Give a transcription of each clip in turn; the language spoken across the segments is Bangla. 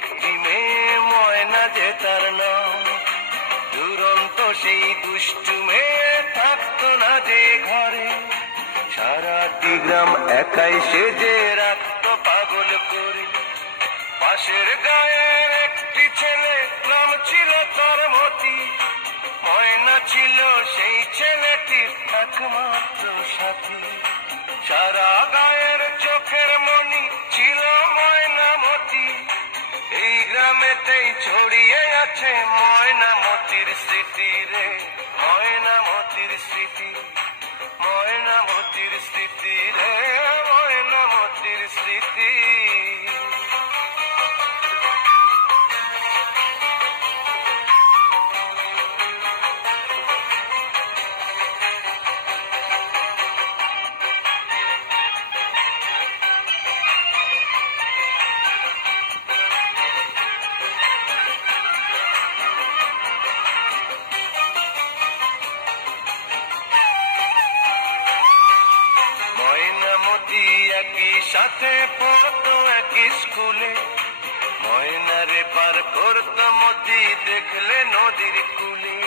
একটি মেয়ে ময়না যে তার নাম। দুরন্ত সেই দুষ্টু মেয়ে থাকতো না যে ঘরে, সারাটি গ্রাম একাই সেজে রাখতো পাগল করে। পাশের গায়ের একটি ছেলে, নাম ছিল তার মতি। ময়না ছিল সেই ছেলেটির একমাত্র সাথী। সারা গায়ের চোখের মনি ছিল ময়নামতি। এই গ্রামেতেই ছড়িয়ে আছে ময়নামতির স্মৃতি রে, ময়নামতির স্মৃতি, ময়নামতির স্মৃতি রে, ময়নামতির স্মৃতি। ময়নামতি একই সাথে পড়তো একই স্কুলে। ময়নারে পার করতো মতি দেখলে নদীর কূলে।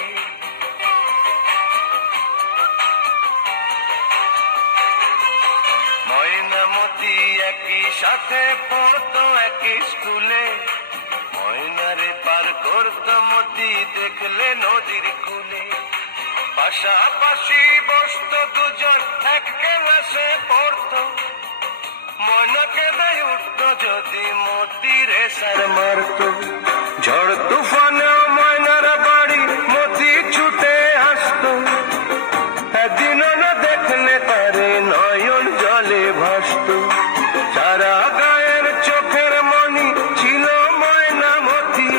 ময়নামতি একই সাথে পড়তো একই স্কুলে। ময়নারে পার করতো মতি দেখলে নদীর কূলে। পাশাপাশি বসতো দুজন, এক ক্লাসে পড়তো। ময়নাকে দেয় উঠতো যদি মতিরে সার মারতো। ঝড় তুফানে ময়নার বাড়ি মতি ছুটে আসতো। একদিনও না দেখলে তারে নয়ন জলে ভাসতো। সারা গায়ের চোখের মনি ছিল ময়নামতি।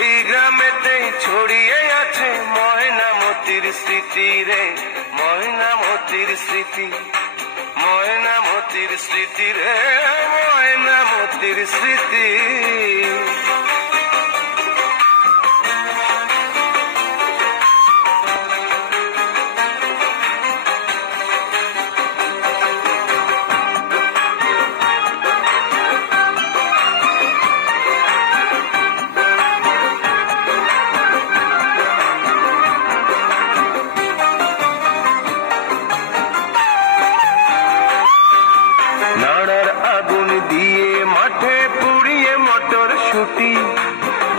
এই গ্রামেতেই ছড়িয়ে আছে ময়নামতির স্মৃতি রে, ময়নামতির স্মৃতি, ময়নামতির স্মৃতি রে, ময়নামতির স্মৃতি। নাড়ার আগুন দিয়ে মাঠে পুড়িয়ে মটর শুটি।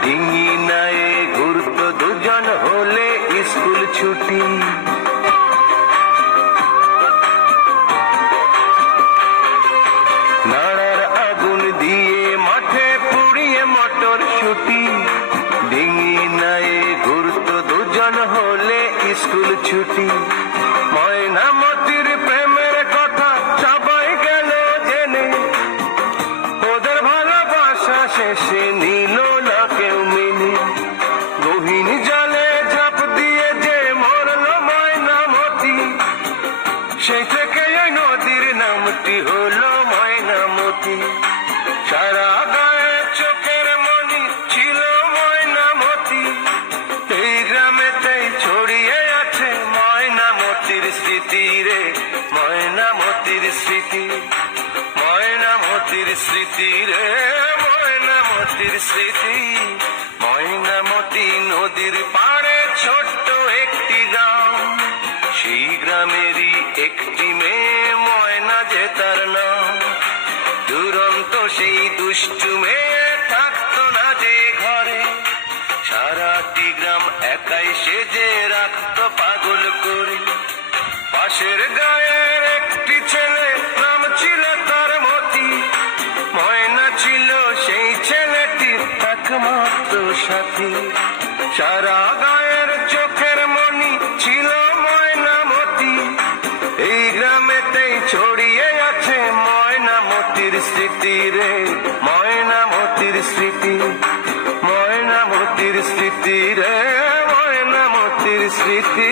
ডিঙি নায়ে ঘুরতো দুজন হলে স্কুল ছুটি। নাড়ার আগুন দিয়ে মাঠে পুড়িয়ে মটর শুটি। ডিঙি নায়ে ঘুরতো দুজন হলে স্কুল ছুটি। ময়নামতির প্রেমের কথা সবাই গেল জেনে। ওদের ভালোবাসা শেষে নিল না কেউ মেনে। গহীন জলে ঝাঁপ দিয়ে যে মরল ময়নামতি, সেই থেকে ওই নদীর নামটি হলো ময়নামতি। সারা গায়ে চোখের মনি ছিল ময়নামতি। এই গ্রামেতেই ছড়িয়ে আছে ময়নামতির স্মৃতি রে, ময়নামতির স্মৃতি, ময়নামতির স্মৃতি রে, ময়নামতির স্মৃতি। ময়নামতি নদীর পাড়ে ছোট্ট একটি গ্রাম। সেই গ্রামেরই একটি মেয়ে ময়না যে তার নাম। দুরন্ত সেই দুষ্টু মেয়ে থাকতো না যে ঘরে, সারাটি গ্রাম একাই সেজে রাখতো পাগল করে। পাশের গায়ের একটি ছেলে, নাম ছিল তার মতি। ময়না ছিল সেই ছেলেটির একমাত্র সাথী। সারা গায়ের চোখের মনি ছিল ময়নামতি। এই গ্রামেতেই ছড়িয়ে আছে ময়নামতির স্মৃতি রে, ময়নামতির স্মৃতি, ময়নামতির স্মৃতি রে, ময়নামতির স্মৃতি।